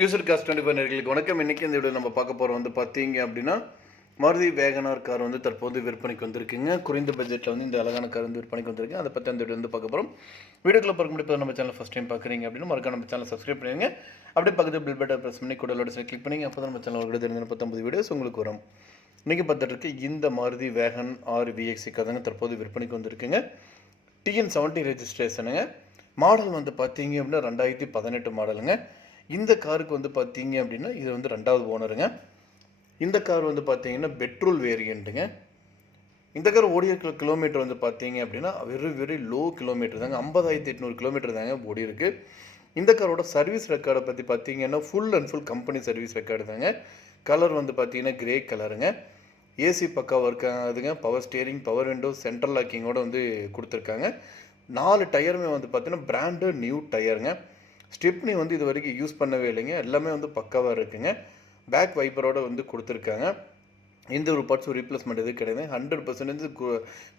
User cost 25 நேயர்களுக்கு வணக்கம். இன்னைக்கு இந்த வீடியோ நம்ம பார்க்க போகிறோம் பார்த்தீங்க அப்படின்னா மாருதி வேகனார் கார் தற்போது விற்பனைக்கு வந்திருக்குங்க. குறைந்த பட்ஜெட்டில் இந்த அழகான கார் விற்பனைக்கு வந்திருக்கு. அதை பற்றி அந்த வீடியோ பார்க்க போகிறோம். வீடியோக்குள்ள பார்க்க முடியாது நம்ம சேனல் ஃபஸ்ட் டைம் பார்க்குறீங்க அப்படின்னா மறக்காம நம்ம சேனல் சப்ஸ்கிரைப் பண்ணிடுங்க. அப்படியே பக்கத்து பில் பட்டன் ப்ரெஸ் பண்ணி கூட கிளிக் பண்ணிங்க. அப்போ தான் நம்ம சேனல் ஒரு 39 வீடியோஸ் உங்களுக்கு வரும். இன்றைக்கி பார்த்துட்டு இந்த மாருதி வேகன் ஆர் விஎக்ஸி கார் தற்போது விற்பனைக்கு வந்திருக்குங்க. TN70 ரெஜிஸ்ட்ரேஷனுங்க. மாடல் பார்த்தீங்க அப்படின்னா 2018 மாடலுங்க. இந்த காருக்கு பார்த்தீங்க அப்படின்னா இது ரெண்டாவது ஓனருங்க. இந்த கார் பார்த்தீங்கன்னா பெட்ரோல் வேரியண்ட்டுங்க. இந்த கார் ஓடி இருக்கிற கிலோமீட்டர் பார்த்தீங்க அப்படின்னா வெரி லோ கிலோமீட்டர் தாங்க. 50,800 கிலோமீட்டர் தாங்க ஓடி இருக்குது. இந்த காரோட சர்வீஸ் ரெக்கார்டை பற்றி பார்த்தீங்கன்னா full and full company service record தாங்க. கலர் பார்த்தீங்கன்னா கிரே கலருங்க. ஏசி பக்கா ஒர்க் ஆகுதுங்க. Power steering, power window, central லாக்கிங்கோடு கொடுத்துருக்காங்க. 4 டயருமே பார்த்தீங்கன்னா பிராண்டு நியூ டயருங்க. ஸ்டெப்னி இது வரைக்கும் யூஸ் பண்ணவே இல்லைங்க. எல்லாமே பக்காவாக இருக்குங்க. பேக் வைப்பரோடு கொடுத்துருக்காங்க. எந்த ஒரு பார்ட்ஸும் ரீப்ளேஸ்மெண்ட் எதுவும் கிடையாது. 100%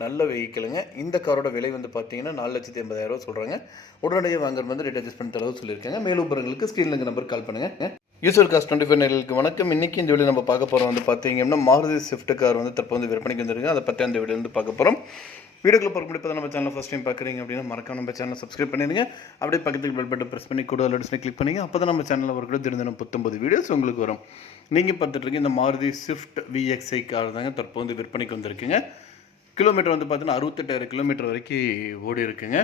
நல்ல வெஹிக்கிளுங்க. இந்த காரோட விலை பார்த்தீங்கன்னா 4,80,000 சொல்கிறாங்க. உடனடியாக வாங்குறது ரேட் அட்ஜஸ்ட் பண்ணி தரவு சொல்லியிருக்காங்க. மேலும் விவரங்களுக்கு ஸ்க்ரீனில் நம்பர் கால் பண்ணுங்கள். யூசர் காஸ்ட் 25 நேயர்களுக்கு வணக்கம். இன்றைக்கி இந்த வீடியோ நம்ம பார்க்க போகிறோம் பார்த்தீங்க அப்படின்னா மாருதி ஸ்விஃப்ட் கார் தற்போது விற்பனைக்கு வந்திருக்கு. அதை பற்றி அந்த வீடியோ பார்க்க போகிறோம். வீடியோக்குள்ள பார்க்க முடியாது நம்ம சேனல் ஃபஸ்ட் டைம் பார்க்குறீங்க அப்படின்னா மறக்காம நம்ம சேனலை சப்ஸ்கிரைப் பண்ணிடுங்க. அப்படியே பக்கத்துக்கு பெல் பட்டன் ப்ரெஸ் பண்ணி கூட கிளிக் பண்ணிங்க. அப்போ தான் நம்ம சேனலில் ஒரு தினம் 19 வீடியோஸ் உங்களுக்கு வரும். நீங்கள் பார்த்துட்டு இந்த மாருதி ஸ்விஃப்ட் விஎக்ஸ்ஐ கார் தற்போது விற்பனைக்கு வந்திருக்குங்க. கிலோமீட்டர் பார்த்தீங்கன்னா 68,000 கிலோமீட்டர் வரைக்கும் ஓடி இருக்குங்க.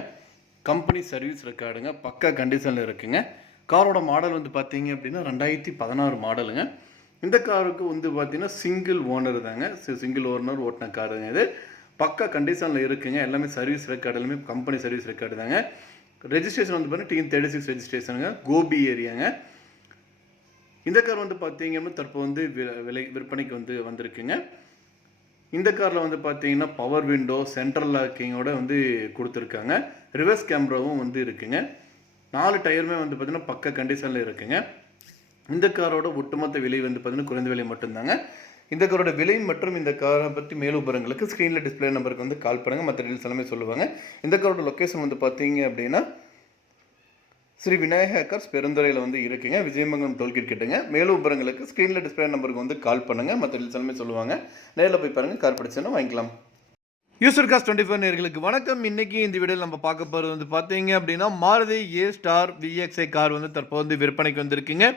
கம்பெனி சர்வீஸ் ரெக்கார்டுங்க. பக்கா கண்டிஷனில் இருக்குங்க. காரோட மாடல் பார்த்தீங்க அப்படின்னா 2016 மாடலுங்க. இந்த காருக்கு பார்த்தீங்கன்னா சிங்கிள் ஓனர் தாங்க. சிங்கிள் ஓனர் ஓட்டின காருங்க. இது பக்கா கண்டிஷனில் இருக்குங்க. எல்லாமே சர்வீஸ் ரெக்கார்டு, எல்லாமே கம்பெனி சர்வீஸ் ரெக்கார்டு தாங்க. ரெஜிஸ்ட்ரேஷன் பார்த்தீங்கன்னா TN36 ரெஜிஸ்ட்ரேஷனுங்க. கோபி ஏரியாங்க. இந்த கார் பார்த்தீங்க அப்படின்னா தற்போது விற்பனைக்கு வந்திருக்குங்க. இந்த காரில் பார்த்தீங்கன்னா பவர் விண்டோ, சென்ட்ரல் லாக்கிங்கோட கொடுத்துருக்காங்க. ரிவர்ஸ் கேமராவும் இருக்குங்க. 4 டயருமே பார்த்தீங்கன்னா பக்க கண்டிஷனில் இருக்குங்க. இந்த காரோட ஒட்டுமொத்த விலை பார்த்தீங்கன்னா குறைந்த விலை மட்டும்தாங்க. இந்த காரோட விலை மற்றும் இந்த காரை பற்றி மேலும் விவரங்களுக்கு ஸ்க்ரீனில் டிஸ்பிளே நம்பருக்கு கால் பண்ணுங்கள். மற்ற டீல்ஸ் எல்லாமே சொல்லுவாங்க. இந்த காரோட லொக்கேஷன் பார்த்தீங்க அப்படின்னா ஸ்ரீ விநாயகர் கார்ஸ் பெருந்துறையில் இருக்குங்க. விஜயமங்கலம் டோல்கேட் கிட்டங்க. மேலும் விவரங்களுக்கு ஸ்க்ரீனில் டிஸ்பிளே நம்பருக்கு கால் பண்ணுங்கள். மற்ற டீல்ஸ் எல்லாமே சொல்லுவாங்க. நேரில் போய் பாருங்கள். கார் பிடிச்சுன்னா வாங்கிக்கலாம். யூசர் காஸ்ட் 25 நேயர்களுக்கு வணக்கம். இன்னைக்கு இந்த வீடியோவில் நம்ம பார்க்க போகிறது பார்த்தீங்க அப்படின்னா மாருதி A-Star VXi கார் தற்போது விற்பனைக்கு வந்திருக்குங்க.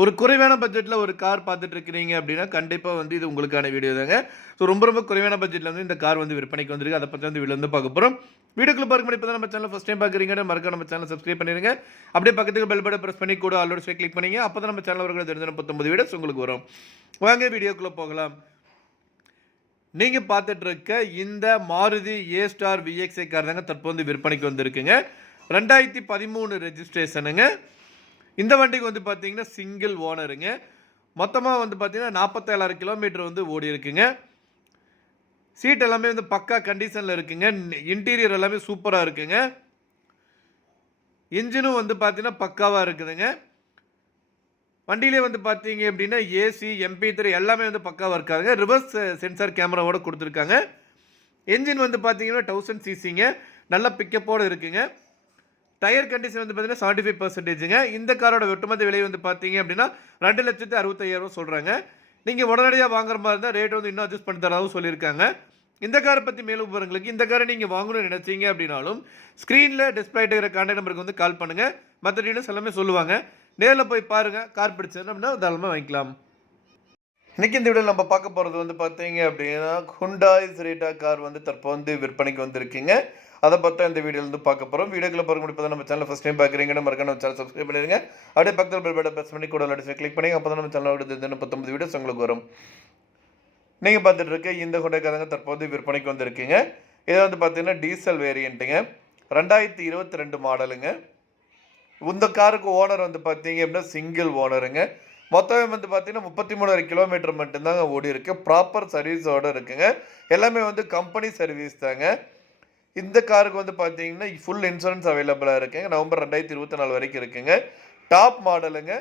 ஒரு குறைவான பட்ஜெட்டில் ஒரு கார் பார்த்துட்டு இருக்கிறீங்க அப்படின்னா கண்டிப்பாக இது உங்களுக்கான வீடியோ தாங்க. ஸோ ரொம்ப குறைவான பட்ஜெட்டில் இந்த கார் விற்பனைக்கு வந்திருக்கு. அதை பற்றி வீடியோ பார்க்க போகிறோம். வீடியோக்குள்ள பார்க்க முடியும். இப்போ நம்ம சேனல் ஃபஸ்ட் டைம் பார்க்குறீங்க மறக்காம நம்ம சேனல் சப்ஸ்கிரைப் பண்ணிடுங்க. அப்படியே பக்கத்துக்கு பெல் பட்டன் ப்ரெஸ் பண்ணி கூட ஆல்ரெடி கிளிக் பண்ணிங்க. அப்போ தான் நம்ம சேனல் ஒரு 19 வீடியோஸ் உங்களுக்கு வரும். வாங்க வீடியோக்குள்ளே போகலாம். நீங்கள் பார்த்துட்டு இருக்க இந்த மாருதி A-Star VXi கார் தற்போது விற்பனைக்கு வந்திருக்குங்க. 2013 ரெஜிஸ்ட்ரேஷனுங்க. இந்த வண்டிக்கு பார்த்தீங்கன்னா சிங்கிள் ஓனருங்க. மொத்தமாக பார்த்தீங்கன்னா 47,000 கிலோமீட்டர் ஓடி இருக்குங்க. சீட் எல்லாமே பக்கா கண்டிஷனில் இருக்குங்க. இன்டீரியர் எல்லாமே சூப்பராக இருக்குங்க. இன்ஜினும் பார்த்தீங்கன்னா பக்காவாக இருக்குதுங்க. வண்டியிலே பார்த்தீங்க அப்படின்னா ஏசி, MP3 எல்லாமே பக்காவாக இருக்காதுங்க. ரிவர்ஸ் சென்சார் கேமராவோட கொடுத்துருக்காங்க. என்ஜின் பார்த்தீங்கன்னா 1000 cc நல்ல பிக்கப்போடு இருக்குங்க. டயர் கண்டிஷன் பார்த்தீங்கன்னா 75%ங்க. இந்த காரோட ஒட்டுமொத்த விலை பார்த்தீங்க அப்படின்னா 2,65,000 சொல்கிறாங்க. நீங்கள் உடனடியாக வாங்குற மாதிரி இருந்தால் ரேட் இன்னும் அட்ஜஸ்ட் பண்ணி தரவும் சொல்லியிருக்காங்க. இந்த காரை பற்றி மேலும் விவரங்களுக்கு இந்த காரை நீங்கள் வாங்கணும்னு நினச்சிங்க அப்படின்னாலும் ஸ்க்ரீனில் டிஸ்பிளே இருக்கிற கான்டாக்ட் நம்பருக்கு கால் பண்ணுங்கள். மற்ற டீட்டெயில்ஸ் எல்லாமே சொல்லுவாங்க. நேரில் போய் பாருங்கள். கார் பிடிச்சது அப்படின்னா தாராளமாக வாங்கிக்கலாம். இன்றைக்கி இந்த வீடியோ நம்ம பார்க்க போகிறது பார்த்தீங்க அப்படின்னா ஹுண்டாய் Creta கார் தற்போது விற்பனைக்கு வந்திருக்குங்க. அதை பார்த்தா இந்த வீடியோவில் பார்க்க போகிறோம். வீடியோக்குள்ள பார்க்க முடியாது நம்ம சேனல் ஃபஸ்ட் டைம் பார்க்குறீங்கன்னா மறக்காம நம்ம சேனல் சப்ஸ்கிரைப் பண்ணிடுங்க. அப்படியே பக்கத்தில் பெல் பட்டன் ப்ரெஸ் பண்ணி கூட கிளிக் பண்ணி அப்போ தான் நம்ம சேனலோட 19 வீடியோஸ் உங்களுக்கு வரும். நீங்கள் பார்த்துட்டு இருக்க இந்த ஹுண்டாய் கார் தற்போது விற்பனைக்கு வந்திருக்குங்க. இது பார்த்தீங்கன்னா டீசல் வேரியண்ட்டுங்க. 2022 மாடலுங்க. இந்த காருக்கு ஓனர் பார்த்தீங்க அப்படின்னா சிங்கிள் ஓனருங்க. மொத்தமே பார்த்தீங்கன்னா 33,000 கிலோமீட்டர் மட்டும்தாங்க ஓடி இருக்கு. ப்ராப்பர் சர்வீஸோடு இருக்குங்க. எல்லாமே கம்பெனி சர்வீஸ் தாங்க. இந்த காருக்கு பார்த்தீங்கன்னா ஃபுல் இன்சூரன்ஸ் அவைலபிளாக இருக்குங்க. நவம்பர் 2024 வரைக்கும் இருக்குங்க. டாப் மாடலுங்க.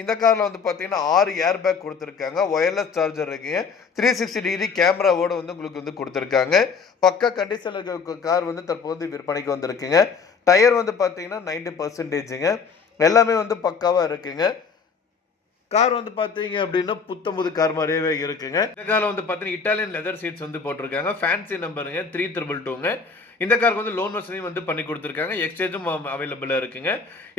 இந்த காரில் பார்த்தீங்கன்னா 6 ஏர் பேக் கொடுத்துருக்காங்க. ஒயர்லெஸ் சார்ஜர் இருக்குங்க. 360 டிகிரி கேமராவோடு உங்களுக்கு கொடுத்துருக்காங்க. பக்கா கண்டிஷனில் இருக்க கார் தற்போது விற்பனைக்கு வந்திருக்குங்க. டயர் பார்த்தீங்கன்னா 90%ங்க. எல்லாமே பக்காவாக இருக்குங்க. கார் வந்து பார்த்தீங்க அப்படின்னா புத்தம்புது கார் மாதிரியே இருக்குங்க. இந்த காரில் வந்து பார்த்தீங்கன்னா இட்டாலியன் லெதர் சீட்ஸ் வந்து போட்டிருக்காங்க. ஃபேன்சி நம்பருங்க 3222ங்க. இந்த காருக்கு வந்து லோன் வசதியும் வந்து பண்ணி கொடுத்துருக்காங்க. எக்ஸ்சேஞ்சும் அவைலபிளாக இருக்குங்க.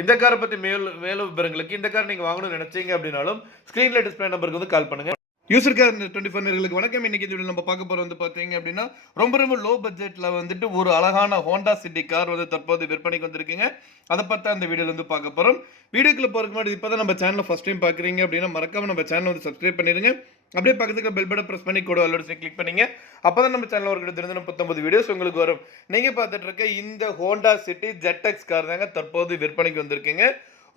இந்த காரை பற்றி மேலும் விவரங்களுக்கு இந்த கார் நீங்கள் வாங்கணும்னு நினைச்சீங்க அப்படின்னாலும் ஸ்க்ரீனில் டிஸ்பிளே நம்பருக்கு வந்து கால் பண்ணுங்க. யூசர் கார் 24 நேயர்களுக்கு வணக்கம். இன்னைக்கு இந்த வீடியோ நம்ம பார்க்க போறது வந்து பார்த்தீங்க அப்படின்னா ரொம்ப லோ பட்ஜெட்ல வந்துட்டு ஒரு அழகான ஹோண்டா சிட்டி கார் வந்து தற்போது விற்பனைக்கு வந்திருக்குங்க. அதை பற்றி அந்த வீடியோல வந்து பார்க்க போறோம். வீடியோக்குள்ள போறதுக்கு முன்னாடி இப்போதான் நம்ம சேனலை ஃபர்ஸ்ட் டைம் பார்க்குறீங்க அப்படின்னா மறக்காம நம்ம சேனலை வந்து சப்ஸ்கிரைப் பண்ணிடுங்க. அப்படியே பக்கத்துக்கு பெல் பட்டன் பிரஸ் பண்ணி கூட அலர்ட்ஸ் கிளிக் பண்ணீங்க. அப்பதான் நம்ம சேனல் ஒரு தினம் 19 வீடியோஸ் உங்களுக்கு வரும். நீங்க பார்த்துட்டு இருக்க இந்த ஹோண்டா சிட்டி ZX கார் தாங்க தற்போது விற்பனைக்கு வந்திருக்குங்க.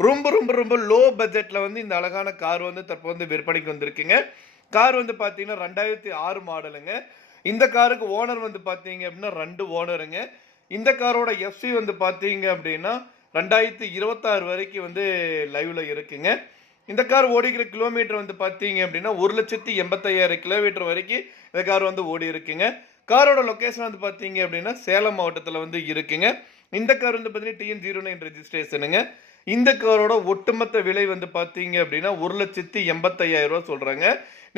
ரொம்ப லோ பட்ஜெட்ல வந்து இந்த அழகான கார் வந்து தற்போது விற்பனைக்கு வந்திருக்குங்க. கார் வந்து பார்த்தீங்கன்னா 2006 மாடலுங்க. இந்த காருக்கு ஓனர் வந்து பார்த்தீங்க அப்படின்னா 2 ஓனருங்க. இந்த காரோட எஃப்சி வந்து பார்த்தீங்க அப்படின்னா 2026 வரைக்கும் வந்து லைவ்ல இருக்குங்க. இந்த கார் ஓடிக்கிற கிலோமீட்டர் வந்து பார்த்தீங்க அப்படின்னா 1,85,000 கிலோமீட்டர் வரைக்கும் இந்த கார் வந்து ஓடி இருக்குங்க. காரோட லொக்கேஷன் வந்து பார்த்தீங்க அப்படின்னா சேலம் மாவட்டத்தில் வந்து இருக்குங்க. இந்த கார் வந்து பார்த்தீங்கன்னா TN09 ரெஜிஸ்ட்ரேஷனுங்க. இந்த காரோட ஒட்டுமொத்த விலை வந்து பார்த்தீங்க அப்படின்னா 1,85,000 ரூபா சொல்கிறாங்க.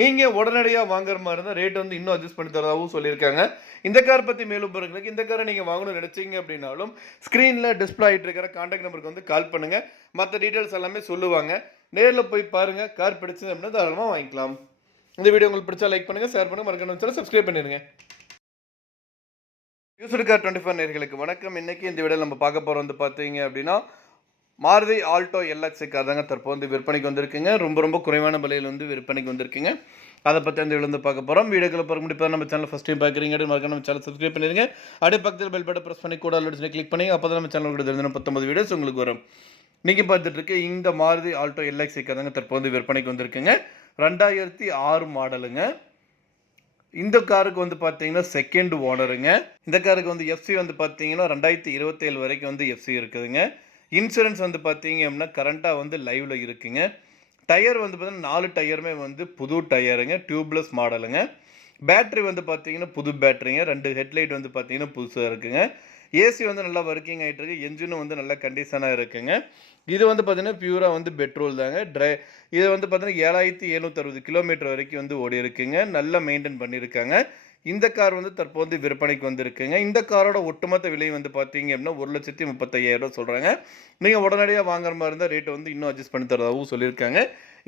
நீங்கள் உடனடியாக வாங்குற மாதிரி இருந்தால் ரேட் வந்து இன்னும் அட்ஜஸ்ட் பண்ணி தரதாகவும் சொல்லியிருக்காங்க. இந்த கார் பற்றி மேலும் பொருட்களுக்கு இந்த காரை நீங்கள் வாங்கணும்னு நினச்சிங்க அப்படின்னாலும் ஸ்க்ரீனில் டிஸ்பிளே ஆகிட்டு இருக்கிற கான்டாக்ட் நம்பருக்கு வந்து கால் பண்ணுங்கள். மற்ற டீட்டெயில்ஸ் எல்லாமே சொல்லுவாங்க. நேரில் போய் பாருங்கள். கார் பிடிச்சது அப்படின்னா தாராளமாக வாங்கிக்கலாம். இந்த வீடியோ உங்களுக்கு பிடிச்சா லைக் பண்ணுங்கள், ஷேர் பண்ணுங்கள், மறக்காம சப்ஸ்கிரைப் பண்ணிடுங்க. யூசர் கார் 24 நேயர்களுக்கு வணக்கம். இன்னைக்கு இந்த வீடியோ நம்ம பார்க்க போகிறோம் வந்து பார்த்தீங்க அப்படின்னா மாருதி ஆல்டோ LX கார் தாங்க தற்போது வந்து விற்பனைக்கு வந்திருக்குங்க. ரொம்ப குறைவான விலையில் வந்து விற்பனைக்கு வந்திருக்குங்க. அதை பற்றி அந்த வீடியோ வந்து பார்க்க போகிறோம். வீடியோக்களை பார்க்க முடியாது நம்ம சேனல் ஃபஸ்ட் டைம் பார்க்குறீங்க மறக்காம நம்ம சேனல் சப்ஸ்கிரைப் பண்ணிடுங்க. அப்படியே பக்கத்தில் பெல் பட்டன் ப்ரெஸ் பண்ணி கூட அலர்ட்ஸ் கிளிக் பண்ணி அப்போ தான் நம்ம சேனல் கூட 19 வீடியோஸ் உங்களுக்கு வரும். நீங்கள் பார்த்துட்டு இருக்க இந்த மாருதி ஆல்டோ LX கார் தாங்க தற்போது விற்பனைக்கு வந்திருக்குங்க. 2006 மாடலுங்க. இந்த காருக்கு வந்து பார்த்தீங்கன்னா செகண்ட் ஓனருங்க. இந்த காருக்கு வந்து எஃப்சி வந்து பார்த்தீங்கன்னா 2027 வரைக்கும் வந்து எஃப்சி இருக்குதுங்க. இன்சூரன்ஸ் வந்து பார்த்தீங்க அப்படின்னா கரண்ட்டாக வந்து லைவில் இருக்குங்க. டயர் வந்து பார்த்தீங்கன்னா 4 டயருமே வந்து புது டயருங்க, டியூப்லெஸ் மாடலுங்க. பேட்ரி வந்து பார்த்தீங்கன்னா புது பேட்ரிங்க. 2 ஹெட்லைட் வந்து பார்த்தீங்கன்னா புதுசாக இருக்குங்க. ஏசி வந்து நல்லா ஒர்க்கிங் ஆகிட்டு இருக்கு. என்ஜினும் வந்து நல்ல கண்டிஷனாக இருக்குங்க. இது வந்து பார்த்தீங்கன்னா பியூராக வந்து பெட்ரோல் தாங்க. இது வந்து பார்த்தீங்கன்னா 7760 கிலோமீட்டர் வரைக்கும் வந்து ஓடி இருக்குங்க. நல்லா மெயின்டைன் பண்ணியிருக்காங்க. இந்த கார் வந்து தற்போது விற்பனைக்கு வந்திருக்குங்க. இந்த காரோட ஒட்டுமொத்த விலை வந்து பார்த்தீங்க அப்படின்னா 1,35,000 ரூபா சொல்கிறாங்க. நீங்கள் உடனடியாக வாங்குற மாதிரி இருந்தால் ரேட்டை வந்து இன்னும் அட்ஜஸ்ட் பண்ணி தரதாகவும் சொல்லியிருக்காங்க.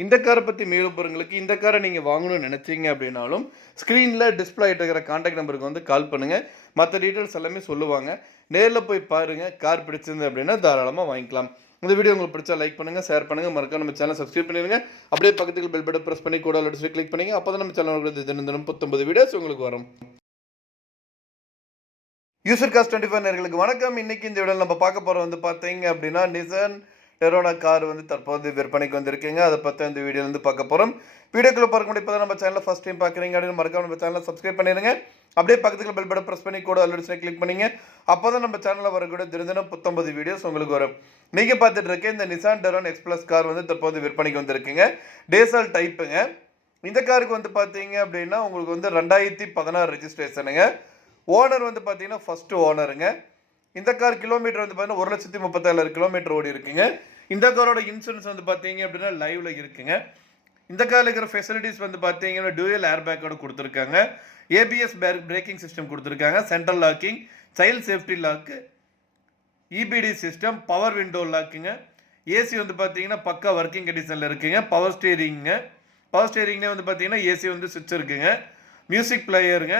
இந்த காரை பற்றி மேலும் பொருட்களுக்கு இந்த காரை நீங்கள் வாங்கணும்னு நினச்சிங்க அப்படின்னாலும் ஸ்க்ரீனில் டிஸ்பிளே ஆகிட்டு இருக்கிற கான்டாக்ட் நம்பருக்கு வந்து கால் பண்ணுங்கள். மற்ற டீட்டெயில்ஸ் எல்லாமே சொல்லுவாங்க. நேரில் போய் பாருங்கள். கார் பிடிச்சிருந்து அப்படின்னா தாராளமாக வாங்கிக்கலாம். இந்த வீடியோ உங்களுக்கு பிடிச்சா லைக் பண்ணுங்கள், ஷேர் பண்ணுங்கள், மறக்காம நம்ம சேனல் சப்ஸ்கிரைப் பண்ணிடுங்க. அப்படியே பக்கத்துக்கு பெல் பட்டன் ப்ரெஸ் பண்ணி கூட அலர்ட்ஸ் கிளிக் பண்ணுங்க. அப்போ தான் நம்ம சேனல் தினம் 19 வீடியோஸ் உங்களுக்கு வரும். யூசர் கார் 24 நேயர்களுக்கு வணக்கம். இன்னைக்கு இந்த வீடியோவில் நம்ம பார்க்க போகிறோம் வந்து பார்த்தீங்க அப்படின்னா நிசான் டெரோனா கார் வந்து தற்போது விற்பனைக்கு வந்திருக்குங்க. அதை பற்றி அந்த வீடியோவில் வந்து பார்க்க போகிறோம். வீடியோக்குள்ள பார்க்க முடியும். இப்போ தான் நம்ம சேனலில் ஃபஸ்ட் டைம் பார்க்குறீங்க அப்படின்னு மறக்காம நம்ம சேனலை சப்ஸ்கிரைப் பண்ணிடுங்க. அப்படியே பக்கத்துக்கு பெல் பட்டன் ப்ரெஸ் பண்ணி கூட அலர்ட்ஸ் கிளிக் பண்ணிங்க. அப்போ தான் நம்ம சேனலில் வரக்கூடிய தினம் 19 வீடியோஸ் உங்களுக்கு வரும். நீங்கள் பார்த்துட்டு இருக்க இந்த நிசான் டெரோன் எக்ஸ்பிளஸ் கார் வந்து தற்போது விற்பனைக்கு வந்திருக்குங்க. டேசல் டைப்புங்க. இந்த காருக்கு வந்து பார்த்தீங்க அப்படின்னா உங்களுக்கு வந்து 2016 ரெஜிஸ்ட்ரேஷனுங்க. ஓனர் வந்து பார்த்தீங்கன்னா ஃபஸ்ட்டு ஓனருங்க. இந்த கார் கிலோமீட்டர் வந்து பார்த்தீங்கன்னா 1,37,000 கிலோமீட்டர் ஓடி இருக்குங்க. இந்த காரோட இன்சூரன்ஸ் வந்து பார்த்தீங்க அப்படின்னா லைவ்ல இருக்குங்க. இந்த காரில் இருக்கிற ஃபெசிலிட்டிஸ் வந்து பார்த்தீங்கன்னா டூயல் ஏர் பேக்கோட கொடுத்துருக்காங்க. ABS பிரேக்கிங் சிஸ்டம் கொடுத்துருக்காங்க. Central locking, child safety lock, EBD system, power window லாக்குங்க. ஏசி வந்து பார்த்தீங்கன்னா பக்கா ஒர்க்கிங் கண்டிஷனில் இருக்குங்க. பவர் ஸ்டீரிங்க. பவர் ஸ்டீரிங்லேயே வந்து பார்த்தீங்கன்னா ஏசி வந்து சுவிட்ச் இருக்குங்க. மியூசிக் பிளேயருங்க.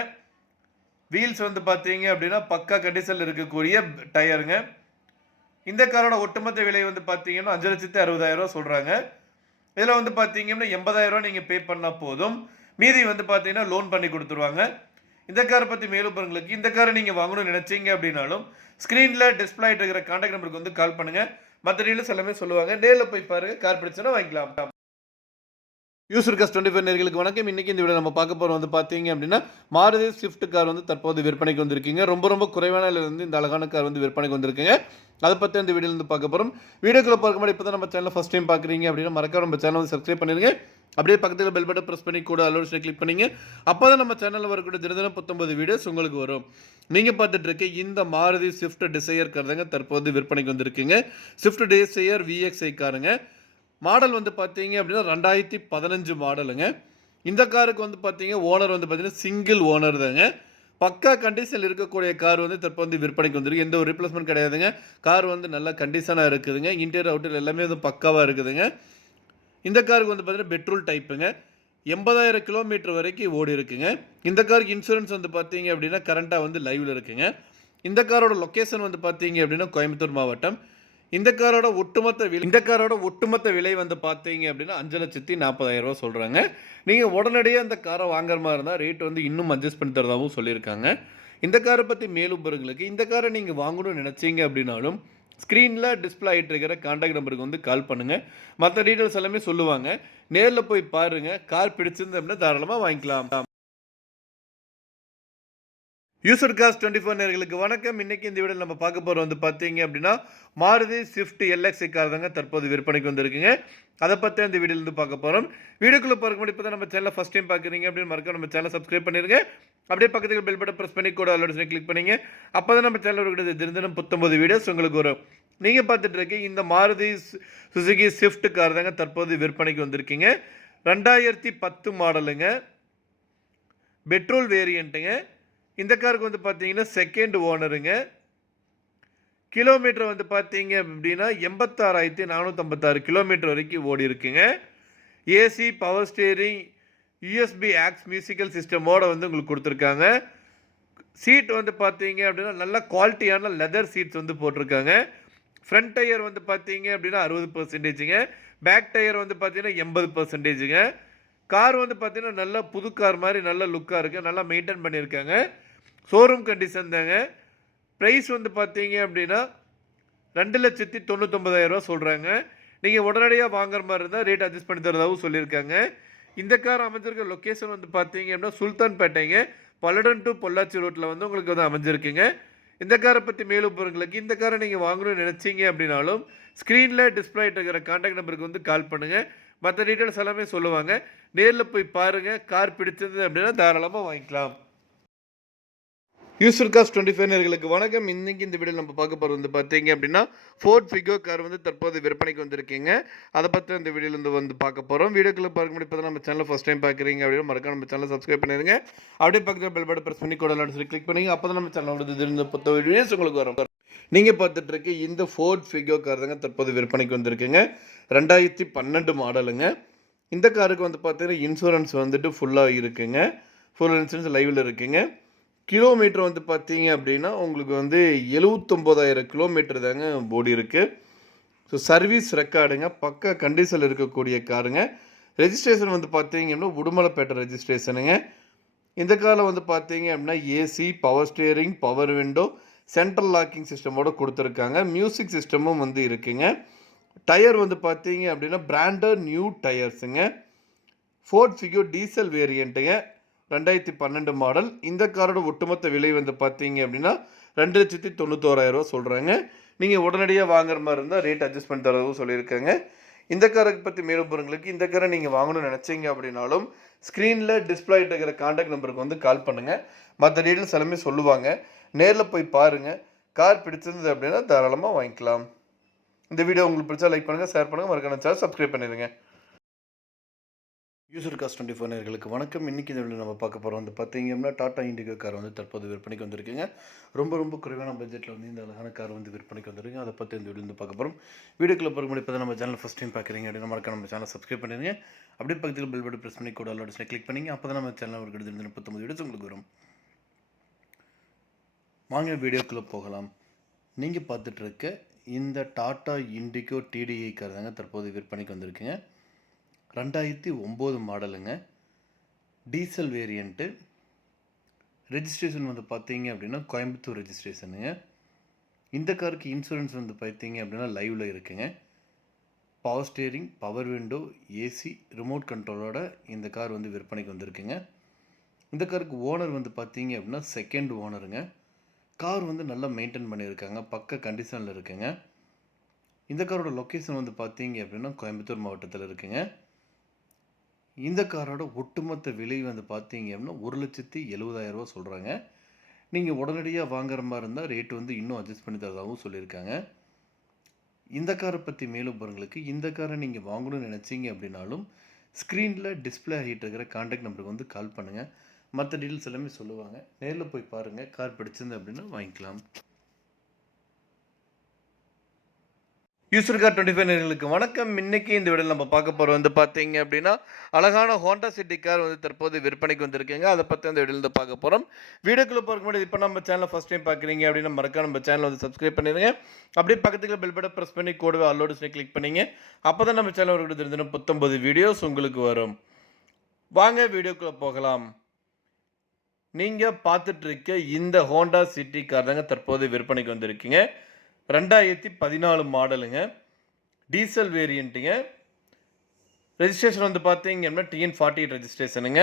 வீல்ஸ் வந்து பார்த்தீங்க அப்படின்னா பக்கா கண்டிஷனில் இருக்கக்கூடிய டயருங்க. இந்த காரோட ஒட்டுமொத்த விலை வந்து பார்த்தீங்கன்னா 5,60,000 ரூபா சொல்கிறாங்க. இதில் வந்து பார்த்தீங்கன்னா 80,000 ரூபா நீங்கள் பே பண்ணால் போதும். மீதி வந்து பார்த்தீங்கன்னா லோன் பண்ணி கொடுத்துருவாங்க. இந்த காரை பற்றி மேலும் பொருட்களுக்கு இந்த காரை நீங்கள் வாங்கணும்னு நினச்சிங்க அப்படின்னாலும் ஸ்க்ரீனில் டிஸ்பிளே ஆகிட்டு இருக்கிற கான்டாக்ட் நம்பருக்கு வந்து கால் பண்ணுங்கள். மற்ற டீட்டெயில்ஸ் எல்லாமே சொல்லுவாங்க. நேரில் போய் பாருங்கள். கார் பிடிச்சுன்னா வாங்கிக்கலாம். யூசர் கார் 24 நேயர்களுக்கு வணக்கம். இன்னைக்கு இந்த வீடியோ நம்ம பார்க்க போகிறோம் வந்து பார்த்தீங்க அப்படின்னா மாருதி ஸ்விஃப்ட் கார் வந்து தற்போது விற்பனைக்கு வந்திருக்கீங்க. ரொம்ப குறைவான விலையிலிருந்து இந்த அழகான கார் வந்து விற்பனைக்கு வந்திருக்குங்க. அதை பற்றி அந்த வீடியோவில் வந்து பார்க்க போகிறோம். வீடியோக்குள்ள பார்க்க முடியாது. இப்போ தான் நம்ம சேனல் ஃபஸ்ட் டைம் பார்க்குறீங்க அப்படின்னா மறக்காம நம்ம சேனல் வந்து சப்ஸ்கிரைப் பண்ணிடுங்க. அப்படியே பக்கத்தில் பெல் பட்டன் ப்ரெஸ் பண்ணி கூட அலர்ட்ஸ் கிளிக் பண்ணிங்க. அப்போ தான் நம்ம சேனலில் வரக்கூடிய தினம் 19 வீடியோஸ் உங்களுக்கு வரும். நீங்கள் பார்த்துட்டு இருக்க இந்த மாருதி ஸ்விஃப்ட் டிசையர் கார் தாங்க தற்போது விற்பனைக்கு வந்திருக்குங்க. Swift desire VXI காருங்க. மாடல் வந்து பார்த்தீங்க அப்படின்னா 2015 மாடலுங்க. இந்த காருக்கு வந்து பார்த்தீங்க ஓனர் வந்து பார்த்தீங்கன்னா சிங்கிள் ஓனர் தாங்க. பக்கா கண்டிஷனில் இருக்கக்கூடிய கார் வந்து தற்போது வந்து விற்பனைக்கு வந்திருக்கு. எந்த ஒரு ரீப்ளேஸ்மெண்ட் கிடையாதுங்க. கார் வந்து நல்ல கண்டிஷனா இருக்குதுங்க. இன்டீரியர், அவுட்டர் எல்லாமே வந்து பக்காவா இருக்குதுங்க. இந்த காருக்கு வந்து பார்த்தீங்கன்னா பெட்ரோல் டைப்புங்க. 80,000 கிலோமீட்டர் வரைக்கும் ஓடி இருக்குங்க. இந்த காருக்கு இன்சூரன்ஸ் வந்து பார்த்தீங்க அப்படின்னா கரண்ட்டா வந்து லைவ்ல இருக்குங்க. இந்த காரோட லொகேஷன் வந்து பார்த்தீங்க அப்படின்னா கோயம்புத்தூர் மாவட்டம். இந்த காரோட ஒட்டுமொத்த விலை வந்து பார்த்தீங்க அப்படின்னா 5,40,000 சொல்றாங்க. நீங்க உடனடியா இந்த காரை வாங்குற மாரி இருந்தா ரேட் வந்து இன்னும் அட்ஜஸ்ட் பண்ணி தரதாவும் சொல்லியிருக்காங்க. இந்த காரை பத்தி மேலும் விவரங்களுக்கு இந்த காரை நீங்க வாங்கணும்னு நினைச்சீங்க அப்படின்னாலும் ஸ்க்ரீன்ல டிஸ்ப்ளே ஆயிட்டு இருக்கிற கான்டாக்ட் நம்பருக்கு வந்து கால் பண்ணுங்க. மத்த டீடைல்ஸ் எல்லாமே சொல்லுவாங்க. நேர்ல போய் பாருங்க. கார் பிடிச்சிருந்து அப்படின்னா தாராளமா வாங்கிக்கலாம். யூசர் காஸ் 24 நேயர்களுக்கு வணக்கம். இன்னைக்கு இந்த வீடியோல நம்ம பார்க்க போறது வந்து பார்த்தீங்க அப்படின்னா, மாருதி ஸ்விஃப்ட் எல்எக்ஸ் கார் தாங்க தற்போது விற்பனைக்கு வந்திருக்குங்க. அத பத்தி இந்த வீடியோல இருந்து பார்க்க போறோம். வீடியோக்குள்ள போறதுக்கு முன்னாடி இப்பதான் நம்ம சேனலை ஃபர்ஸ்ட் டைம் பார்க்குறீங்க அப்படின்னு மறக்காம நம்ம சேனலை சப்ஸ்கிரைப் பண்ணிருங்க. அப்படியே பக்கத்துல பெல் பட்டன் பிரஸ் பண்ணி கூட ஆல் ஆப்ஷனை கிளிக் பண்ணீங்க. அப்பதான் நம்ம சேனல்ல இருக்கிற தினந்தோறும் 19 வீடியோஸ் உங்களுக்கு வரும். நீங்க பார்த்துட்டு இருக்க இந்த மாருதி சுசுகி ஸ்விஃப்ட் கார் தாங்க தற்போது விற்பனைக்கு வந்திருக்கீங்க. 2010 மாடலுங்க. பெட்ரோல் வேரியண்ட்டுங்க. இந்த காருக்கு வந்து பார்த்தீங்கன்னா செகண்ட் ஓனருங்க. கிலோமீட்டர் வந்து பார்த்தீங்க அப்படின்னா 86,456 கிலோமீட்டர் வரைக்கும் ஓடி இருக்குங்க. AC, power steering, USB aux musical சிஸ்டமோட வந்து உங்களுக்கு கொடுத்துருக்காங்க. சீட் வந்து பார்த்தீங்க அப்படின்னா நல்ல குவாலிட்டியான லெதர் சீட்ஸ் வந்து போட்டிருக்காங்க. ஃப்ரண்ட் டயர் வந்து பார்த்தீங்க அப்படின்னா 60%ங்க. பேக் டயர் வந்து பார்த்தீங்கன்னா 80%ங்க. கார் வந்து பார்த்தீங்கன்னா நல்ல புது கார் மாதிரி நல்ல லுக்காக இருக்குது. நல்லா மெயின்டைன் பண்ணியிருக்காங்க. ஷோரூம் கண்டிஷன் தாங்க. ப்ரைஸ் வந்து பார்த்தீங்க அப்படின்னா 2,99,000 சொல்கிறாங்க. நீங்கள் உடனடியாக வாங்குற மாதிரி இருந்தால் ரேட் அட்ஜஸ்ட் பண்ணி தரதாகவும் சொல்லியிருக்காங்க. இந்த கார் அமைஞ்சிருக்க லொக்கேஷன் வந்து பார்த்தீங்க அப்படின்னா சுல்தான்பேட்டைங்க. பல்லடம் டு பொள்ளாச்சி ரோட்டில் வந்து உங்களுக்கு வந்து அமைஞ்சிருக்குங்க. இந்த காரை பற்றி மேலும் பொருட்களுக்கு இந்த காரை நீங்கள் வாங்கணும்னு நினச்சிங்க அப்படின்னாலும் ஸ்க்ரீனில் டிஸ்பிளே இருக்கிற கான்டாக்ட் நம்பருக்கு வந்து கால் பண்ணுங்கள். மற்ற டீட்டெயில்ஸ் எல்லாமே சொல்லுவாங்க. நேரில் போய் பாருங்கள். கார் பிடிச்சது அப்படின்னா தாராளமாக வாங்கிக்கலாம். யூசர் காஸ் 25 நேயர்களுக்கு வணக்கம். இன்னைக்கு இந்த வீடியோவில் நம்ம பார்க்க போகிறது வந்து பார்த்தீங்க அப்படின்னா ஃபோர்ட் ஃபிகோ கார் வந்து தற்போது விற்பனைக்கு வந்திருக்கீங்க. அதை பற்றி இந்த வீடியோவில் வந்து பார்க்க போகிறோம். வீடியோக்குள்ள பார்க்க முடியும் இப்போ நம்ம சேனல் ஃபஸ்ட் டைம் பார்க்குறீங்க அப்படின்னா மறக்காம நம்ம சேனலை சப்ஸ்கிரைப் பண்ணிடுங்க. அப்படியே பக்கத்தில் பெல் பட்டன் ப்ரெஸ் பண்ணி கூட சொல்லி கிளிக் பண்ணி அப்போ தான் நம்ம சேனலோட இருந்த புத்த வீடியோஸ் உங்களுக்கு வரும். நீங்கள் பார்த்துட்டு இருக்க இந்த ஃபோர்ட் ஃபிகோ கார் தாங்க தற்போது விற்பனைக்கு வந்திருக்குங்க. 2012 மாடலுங்க. இந்த காருக்கு வந்து பார்த்தீங்கன்னா இன்சூரன்ஸ் வந்துட்டு ஃபுல்லாக இருக்குங்க. ஃபுல் இன்சூரன்ஸ் லைவில் இருக்குங்க. கிலோமீட்டர் வந்து பார்த்தீங்க அப்படின்னா உங்களுக்கு வந்து 79,000 கிலோமீட்டர் தாங்க ஓடி இருக்குது. ஸோ சர்வீஸ் ரெக்கார்டுங்க. பக்கா கண்டிஷனில் இருக்கக்கூடிய காருங்க. ரெஜிஸ்ட்ரேஷன் வந்து பார்த்தீங்க அப்படின்னா உடுமலைப்பேட்டை ரெஜிஸ்ட்ரேஷனுங்க. இந்த காரில் வந்து பார்த்தீங்க அப்படின்னா AC, power steering, power window, central locking சிஸ்டமோடு கொடுத்துருக்காங்க. மியூசிக் சிஸ்டமும் வந்து இருக்குங்க. டயர் வந்து பார்த்தீங்க அப்படின்னா பிராண்டட் நியூ டயர்ஸுங்க. ஃபோர்ட் ஃபிகோ டீசல் வேரியண்ட்டுங்க. 2012 மாடல். இந்த காரோட ஒட்டுமொத்த விலை வந்து பார்த்தீங்க அப்படின்னா 2,91,000 சொல்கிறாங்க. நீங்கள் உடனடியாக வாங்குற மாதிரி இருந்தால் ரேட் அட்ஜஸ்ட் பண்ணி தரதும் சொல்லியிருக்காங்க. இந்த காரை பற்றி மேலும் பொருட்களுக்கு இந்த காரை நீங்கள் வாங்கணும்னு நினச்சிங்க அப்படின்னாலும் ஸ்க்ரீனில் டிஸ்பிளே இருக்கிற கான்டாக்ட் நம்பருக்கு வந்து கால் பண்ணுங்கள். மற்ற டீட்டெயில்ஸ் எல்லாமே சொல்லுவாங்க. நேரில் போய் பாருங்கள். கார் பிடிச்சிருந்தது அப்படின்னா தாராளமாக வாங்கிக்கலாம். இந்த வீடியோ உங்களுக்கு பிடிச்சா லைக் பண்ணுங்கள், ஷேர் பண்ணுங்கள், மறக்காம சேனல் சப்ஸ்கிரைப் பண்ணிடுங்க. யூசர் காஸ் 24 நேயர்களுக்கு வணக்கம். இன்றைக்கி இந்த வீடியோ நம்ம பார்க்க போகிறோம் வந்து பார்த்தீங்க அப்படின்னா டாடா இண்டிகோ கார் வந்து தற்போது விற்பனைக்கு வந்திருக்குங்க. ரொம்ப குறைவான பட்ஜெட்டில் வந்து இந்த அழகான கார் வந்து விற்பனைக்கு வந்திருக்கு. அதை பற்றி இந்த வீடியோ வந்து பார்க்க போகிறோம். வீடியோக்குள்ள போகிற முன்னாடி இப்போ தான் நம்ம சேனல் ஃபஸ்ட் டைம் பார்க்குறீங்க அப்படின்னா மறக்காம நம்ம சேனல் சப்ஸ்கிரைப் பண்ணிடுங்க. அப்படியே பக்கத்தில் பெல் பட்டன் ப்ரெஸ் பண்ணி கூட ஆல் ஆப்ஷனை கிளிக் பண்ணிங்க. அப்போ தான் நம்ம சேனல் ஒரு கிட்ட 39 வீடியோஸ் உங்களுக்கு வரும். வாங்க வீடியோக்குள்ளே போகலாம். நீங்கள் பார்த்துட்டு இருக்க இந்த டாடா இண்டிகோ டிடிஐ கார் தாங்க தற்போது விற்பனைக்கு வந்திருக்குங்க. 2009 மாடலுங்க. Diesel variant. ரெஜிஸ்ட்ரேஷன் வந்து பார்த்தீங்க அப்படின்னா கோயம்புத்தூர் ரெஜிஸ்ட்ரேஷனுங்க. இந்த காருக்கு இன்சூரன்ஸ் வந்து பார்த்தீங்க அப்படின்னா லைவில் இருக்குங்க. Power steering, power window, AC, remote கண்ட்ரோலோட இந்த கார் வந்து விற்பனைக்கு வந்திருக்குங்க. இந்த காருக்கு ஓனர் வந்து பார்த்தீங்க அப்படின்னா செகண்ட் ஓனருங்க. கார் வந்து நல்லா மெயின்டைன் பண்ணியிருக்காங்க. பக்க கண்டிஷனில் இருக்குங்க. இந்த காரோட லொக்கேஷன் வந்து பார்த்தீங்க அப்படின்னா கோயம்புத்தூர் மாவட்டத்தில் இருக்குங்க. இந்த காரோட ஒட்டுமொத்த விலை வந்து பார்த்தீங்க அப்படின்னா 1,70,000 சொல்கிறாங்க. நீங்கள் உடனடியாக வாங்குற மாதிரி இருந்தால் ரேட் வந்து இன்னும் அட்ஜஸ்ட் பண்ணி தரதாகவும் சொல்லியிருக்காங்க. இந்த காரை பற்றி மேலும் விவரங்களுக்கு இந்த காரை நீங்கள் வாங்கணும்னு நினச்சிங்க அப்படின்னாலும் ஸ்க்ரீனில் டிஸ்பிளே ஆகிட்டு இருக்கிற கான்டாக்ட் நம்பருக்கு வந்து கால் பண்ணுங்கள். மற்ற டீட்டெயில்ஸ் எல்லாமே சொல்லுவாங்க. நேரில் போய் பாருங்கள். கார் பிடிச்சிருந்து அப்படின்னா வாங்கிக்கலாம். யூசர் கார் 25 நேயர்களுக்கு வணக்கம். இன்னைக்கு இந்த வீடியோவில் நம்ம பார்க்க போகிறோம் வந்து பார்த்தீங்க அப்படின்னா அழகான ஹோண்டா சிட்டி கார் வந்து தற்போது விற்பனைக்கு வந்திருக்குங்க. அதை பற்றி அந்த வீடியோவில் பார்க்க போகிறோம். வீடியோக்குள்ளே போகிறக்கு முன்னாடி இப்போ நம்ம சேனலை ஃபஸ்ட் டைம் பார்க்குறீங்க அப்படின்னா மறக்காம நம்ம சேனலை வந்து சப்ஸ்கிரைப் பண்ணிடுங்க. அப்படியே பக்கத்துக்கு பெல் பட்டன் ப்ரெஸ் பண்ணி கூடவே ஆலோடு கிளிக் பண்ணிங்க. அப்போ தான் நம்ம சேனல் ஒரு தெரிஞ்சிடும் 19 வீடியோஸ் உங்களுக்கு வரும். வாங்க வீடியோக்குள்ளே போகலாம். நீங்கள் பார்த்துட்டு இருக்க இந்த ஹோண்டா சிட்டி கார் தாங்க தற்போது விற்பனைக்கு வந்திருக்கீங்க. 2014 மாடலுங்க, டீசல் வேரியண்ட்டுங்க. ரெஜிஸ்ட்ரேஷன் வந்து பார்த்தீங்க அப்படின்னா TN48 ரெஜிஸ்ட்ரேஷனுங்க.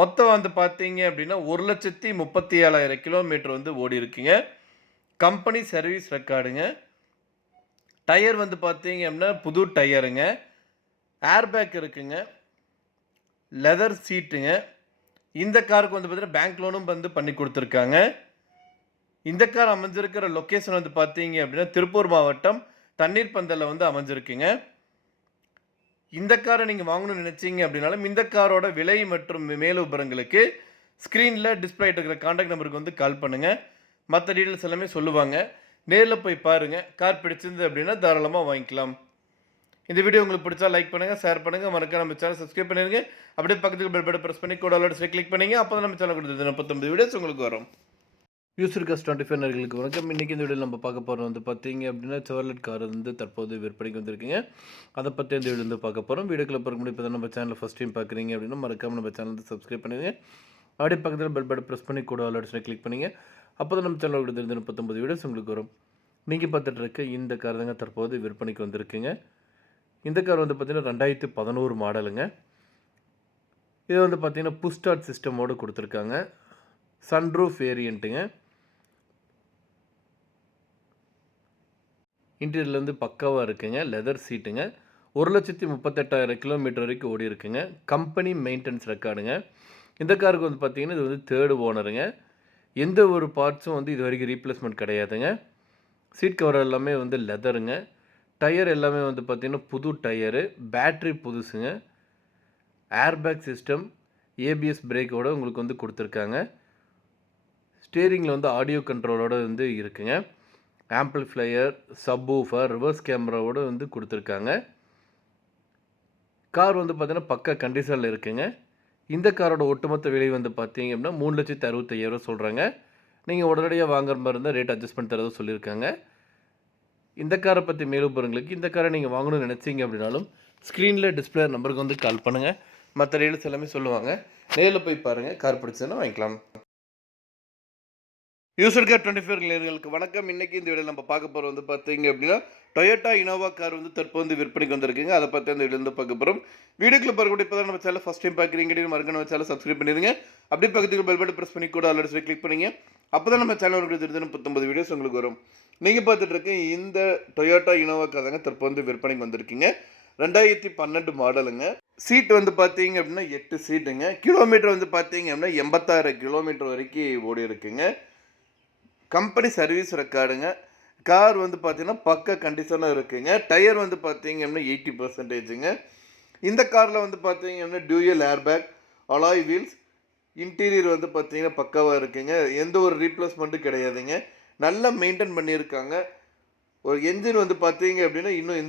மொத்தம் வந்து பார்த்தீங்க அப்படின்னா 1,37,000 கிலோமீட்டர் வந்து ஓடி இருக்குங்க. Company service ரெக்கார்டுங்க. டயர் வந்து பார்த்தீங்க அப்படின்னா புது டயருங்க. ஏர்பேக் இருக்குங்க. லெதர் சீட்டுங்க. இந்த காருக்கு வந்து பார்த்தீங்கன்னா பேங்க் லோனும் வந்து பண்ணி கொடுத்துருக்காங்க. இந்த கார் அமைஞ்சிருக்கிற லொக்கேஷன் வந்து பார்த்தீங்க அப்படின்னா திருப்பூர் மாவட்டம் தண்ணீர் பந்தலில் வந்து அமைஞ்சிருக்குங்க. இந்த காரை நீங்கள் வாங்கணும்னு நினச்சிங்க அப்படின்னாலும் இந்த காரோட விலை மற்றும் மேலும் விவரங்களுக்கு ஸ்க்ரீனில் டிஸ்பிளே இருக்கிற கான்டாக்ட் நம்பருக்கு வந்து கால் பண்ணுங்கள். மற்ற டீட்டெயில்ஸ் எல்லாமே சொல்லுவாங்க. நேரில் போய் பாருங்கள். கார் பிடிச்சிருந்து அப்படின்னா தாராளமாக வாங்கிக்கலாம். இந்த வீடியோ உங்களுக்கு பிடிச்சா லைக் பண்ணுங்கள், ஷேர் பண்ணுங்கள், மறக்காம நம்ம சேனல் சப்ஸ்கிரைப் பண்ணிடுங்க. அப்படியே பக்கத்துக்கு பெல் பட்டன் ப்ரெஸ் பண்ணி கூட ஆலோடு கிளிக் பண்ணிங்க. அப்போ தான் நம்ம சேனல் கொடுத்தது 19 வீடியோஸ் உங்களுக்கு வரும். யூசர் காஸ் 25 நேயர்களுக்கு வணக்கம். இன்றைக்கி இந்த வீடியோவில் நம்ம பார்க்க போகிறோம் வந்து பார்த்தீங்க அப்படின்னா செவர்லெட் கார் வந்து தற்போது விற்பனைக்கு வந்திருக்குங்க. அதை பற்றி இந்த வீடியோ வந்து பார்க்க போகிறோம். வீடியோக்குள்ள பார்க்க முடியும். இப்போ தான் நம்ம சேனலில் ஃபஸ்ட் டைம் பார்க்குறீங்க அப்படின்னா மறக்காமல் நம்ம சேனல் வந்து சப்ஸ்கிரைப் பண்ணிடுங்க. அப்படியே பக்கத்தில் பெல் பட்டன் ப்ரெஸ் பண்ணி கூட ஆலோடு கிளிக் பண்ணிங்க. அப்போ தான் நம்ம சேனலோட தெரிஞ்ச 19 வீடியோஸ் உங்களுக்கு வரும். நீங்கள் பார்த்துட்டு இருக்க இந்த கார் தாங்க தற்போது விற்பனைக்கு வந்திருக்குங்க. இந்த கார் வந்து பார்த்திங்கன்னா 2011 மாடலுங்க. இது வந்து பார்த்திங்கன்னா புஷ் ஸ்டார்ட் சிஸ்டமோடு கொடுத்துருக்காங்க. சன்ரூஃப் வேரியண்ட்டுங்க. இன்டீரியர்லேருந்து பக்காவாக இருக்குங்க. லெதர் சீட்டுங்க. 1,38,000 கிலோமீட்டர் வரைக்கும் ஓடி இருக்குங்க. கம்பெனி மெயின்டெனன்ஸ் ரெக்கார்டுங்க. இந்த காருக்கு வந்து பார்த்திங்கன்னா இது வந்து 3rd ஓனருங்க. எந்த ஒரு பார்ட்ஸும் வந்து இது வரைக்கும் ரீப்ளேஸ்மெண்ட் கிடையாதுங்க. சீட் கவர் எல்லாமே வந்து லெதருங்க. டயர் எல்லாமே வந்து பார்த்திங்கன்னா புது டயரு. பேட்ரி புதுசுங்க. ஏர்பேக் சிஸ்டம், ABS பிரேக்கோடு உங்களுக்கு வந்து கொடுத்துருக்காங்க. ஸ்டேரிங்கில் வந்து ஆடியோ கண்ட்ரோலோடு வந்து இருக்குங்க. ஆம்பிளிஃபையர், சப்வூஃபர், ரிவர்ஸ் கேமராவோடு வந்து கொடுத்துருக்காங்க. கார் வந்து பார்த்தீங்கன்னா பக்கா கண்டிஷனில் இருக்குங்க. இந்த காரோட ஒட்டுமொத்த விலை வந்து பார்த்தீங்க அப்படின்னா 3,65,000 சொல்கிறாங்க. நீங்கள் உடனடியாக வாங்குற மாதிரி இருந்தால் ரேட் அட்ஜஸ்ட் பண்ணி தரதாக சொல்லியிருக்காங்க. இந்த காரை பற்றி மேலும் போகிறவங்களுக்கு இந்த காரை நீங்கள் வாங்கணும்னு நினச்சிங்க அப்படின்னாலும் ஸ்க்ரீனில் டிஸ்பிளே நம்பருக்கு வந்து கால் பண்ணுங்கள். மற்ற டீட்டெயில்ஸ் எல்லாமே சொல்லுவாங்க. நேரில் போய் பாருங்கள். கார் பிடிச்சதுன்னா வாங்கிக்கலாம். யூசர் கார் 25 நேயர்களுக்கு வணக்கம். இன்றைக்கி இந்த வீடியோவில் நம்ம பார்க்க போகிறோம் வந்து பார்த்தீங்க அப்படின்னா டொயோட்டா இனோவா கார் வந்து தற்போது விற்பனைக்கு வந்திருக்குங்க. அதை பற்றி அந்த வீடியோ வந்து பார்க்க போகிறோம். வீடியோக்குள்ள பார்க்கக்கூடிய இப்போ தான் நம்ம சேனல் ஃபஸ்ட் டைம் பார்க்குறீங்க மறக்க நம்ம சேனல் சப்ஸ்கிரைப் பண்ணிடுங்க. அப்படியே பக்கத்துக்கு பெல் பட்டன் ப்ரெஸ் பண்ணி கூட ஆல்ரெடி கிளிக் பண்ணிங்க. அப்போ தான் நம்ம சேனல் ஒரு தெரிஞ்சு 19 வீடியோஸ் உங்களுக்கு வரும். நீங்கள் பார்த்துட்டு இருக்க இந்த டொயோட்டா இனோவா கார் தாங்க தற்போது விற்பனைக்கு வந்திருக்கீங்க. 2012 மாடலுங்க. சீட் வந்து பார்த்தீங்க அப்படின்னா 8 சீட்டுங்க. கிலோமீட்டர் வந்து பார்த்தீங்க அப்படின்னா 86,000 கிலோமீட்டர் வரைக்கும் ஓடி இருக்குங்க. Company service ரெக்கார்டுங்க. கார் வந்து பார்த்தீங்கன்னா பக்க கண்டிஷனாக இருக்குங்க. டயர் வந்து பார்த்தீங்க அப்படின்னா 80%ங்க. இந்த காரில் வந்து பார்த்தீங்க அப்படின்னா dual airbag, alloy wheels, interior வந்து பார்த்தீங்கன்னா பக்காவாக இருக்குங்க. எந்த ஒரு ரீப்ளேஸ்மெண்ட்டும் கிடையாதுங்க. நல்லா மெயின்டைன் பண்ணியிருக்காங்க. ஒரு என்ஜின் வந்து பார்த்தீங்க அப்படின்னா இன்னும்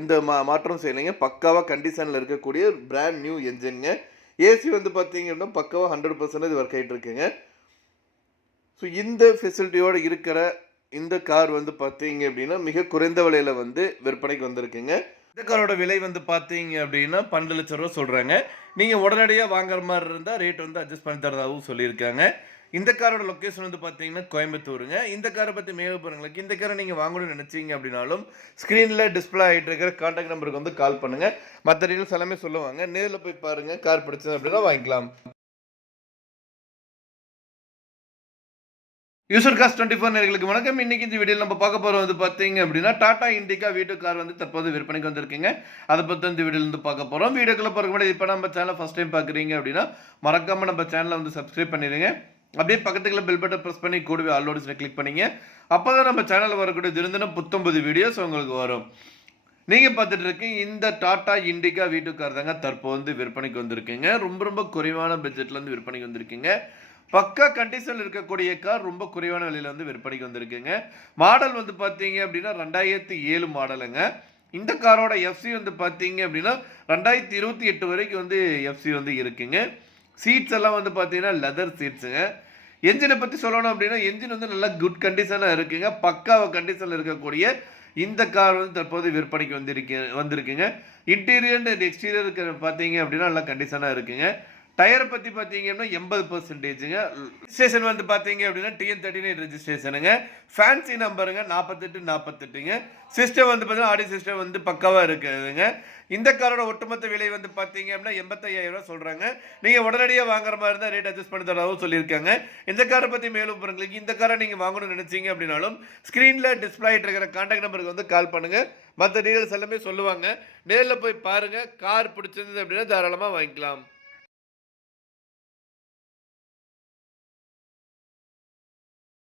எந்த மாற்றம் செய்யலைங்க. பக்காவாக கண்டிஷனில் இருக்கக்கூடிய பிராண்ட் நியூ என்ஜின்ங்க. ஏசி வந்து பார்த்தீங்க அப்படின்னா பக்காவாக 100% ஒர்க் ஆகிட்டு இருக்குங்க. ஸோ இந்த ஃபெசிலிட்டியோடு இருக்கிற இந்த கார் வந்து பார்த்தீங்க அப்படின்னா மிக குறைந்த விலையில் வந்து விற்பனைக்கு வந்திருக்குங்க. இந்த காரோட விலை வந்து பார்த்தீங்க அப்படின்னா 12 லட்சம் ரூபா சொல்கிறாங்க. நீங்கள் உடனடியாக வாங்குற மாதிரி இருந்தால் ரேட் வந்து அட்ஜஸ்ட் பண்ணி தரதாகவும் சொல்லியிருக்காங்க. இந்த காரோட லொக்கேஷன் வந்து பார்த்தீங்கன்னா கோயம்புத்தூருங்க. இந்த காரை பற்றி மேலும் போகிறவங்களுக்கு இந்த காரை நீங்கள் வாங்கணும்னு நினச்சிங்க அப்படின்னாலும் ஸ்க்ரீனில் டிஸ்பிளே ஆகிட்டு இருக்கிற கான்டாக்ட் நம்பருக்கு வந்து கால் பண்ணுங்கள். மற்ற டீட்டெயில்ஸ் எல்லாமே சொல்லுவாங்க. நேரில் போய் பாருங்கள். கார் பிடிச்சது அப்படின்னா வாங்கிக்கலாம். யூசர் காஸ் 24 நேயர்களுக்கு வணக்கம். இன்னைக்கு இந்த வீடியோவில் நம்ம பார்க்க போகிறோம் வந்து பார்த்தீங்க அப்படின்னா டாடா இண்டிகா வீட்டு கார் வந்து தற்போது விற்பனைக்கு வந்திருக்குங்க. அதை பற்றி இந்த வீடியோவில் வந்து பார்க்க போகிறோம். வீடியோக்குள்ள பார்க்க முடியாது. இப்போ நம்ம சேனலை ஃபஸ்ட் டைம் பார்க்குறீங்க அப்படின்னா மறக்காமல் நம்ம சேனலை வந்து சப்ஸ்கிரைப் பண்ணிடுங்க. அப்படியே பக்கத்துக்குள்ள பெல் பட்டன் ப்ரெஸ் பண்ணி கூடவே ஆல் நோட்டிஃபிகேஷனை கிளிக் பண்ணீங்க. அப்பதான் நம்ம சேனல்ல வரக்கூடிய தினம் புத்தம்புது வீடியோஸ் உங்களுக்கு வரும். நீங்க பார்த்துட்டு இருக்கீங்க இந்த டாடா இண்டிகா வீட்டு கார் தாங்க தற்போது வந்து விற்பனைக்கு வந்திருக்குங்க. ரொம்ப ரொம்ப குறைவான பட்ஜெட்ல வந்து விற்பனைக்கு வந்திருக்குங்க. பக்கா கண்டிஷன்ல இருக்கக்கூடிய கார் ரொம்ப குறைவான விலையில வந்து விற்பனைக்கு வந்திருக்குங்க. மாடல் வந்து பார்த்தீங்க அப்படின்னா 2007 மாடலுங்க. இந்த காரோட எஃப்சி வந்து பார்த்தீங்க அப்படின்னா 2028 வரைக்கும் வந்து எஃப்சி வந்து இருக்குங்க. சீட்ஸ் எல்லாம் வந்து பார்த்தீங்கன்னா லெதர் சீட்ஸுங்க. என்ஜினை பற்றி சொல்லணும் அப்படின்னா என்ஜின் வந்து நல்லா குட் கண்டிஷனாக இருக்குங்க. பக்காவ கண்டிஷனில் இருக்கக்கூடிய இந்த கார் வந்து தற்போது விற்பனைக்கு வந்திருக்குங்க. இன்டீரியர் அண்ட் எக்ஸ்டீரியர் பார்த்தீங்க அப்படின்னா நல்லா கண்டிஷனாக இருக்குங்க. டயரை பற்றி பார்த்தீங்க அப்படின்னா 80%ங்க. ரெஜிஸ்ட்ரேஷன் வந்து பார்த்தீங்க அப்படின்னா TN39 ரெஜிஸ்ட்ரேஷனுங்க. ஃபேன்சி நம்பருங்க 4848ங்க. சிஸ்டம் வந்து பார்த்தீங்கன்னா ஆடியோ சிஸ்டம் வந்து பக்காவாக இருக்குதுங்க. இந்த காரோட ஒட்டுமொத்த விலை வந்து பார்த்தீங்க அப்படின்னா 85,000 சொல்கிறாங்க. நீங்கள் உடனடியாக வாங்குற மாதிரி இருந்தால் ரேட் அட்ஜஸ்ட் பண்ணி தரவும் சொல்லியிருக்காங்க. இந்த காரை பற்றி மேலும் உங்களுக்கு இந்த காரை நீங்கள் வாங்கணும்னு நினச்சிங்க அப்படின்னாலும் ஸ்க்ரீனில் டிஸ்பிளே ஆகிட்டு இருக்கிற கான்டாக்ட் நம்பருக்கு வந்து கால் பண்ணுங்கள். மற்ற டீடைல்ஸ் எல்லாமே சொல்லுவாங்க. நேரில் போய் பாருங்கள். கார் பிடிச்சிருந்தது அப்படின்னா தாராளமாக வாங்கிக்கலாம்.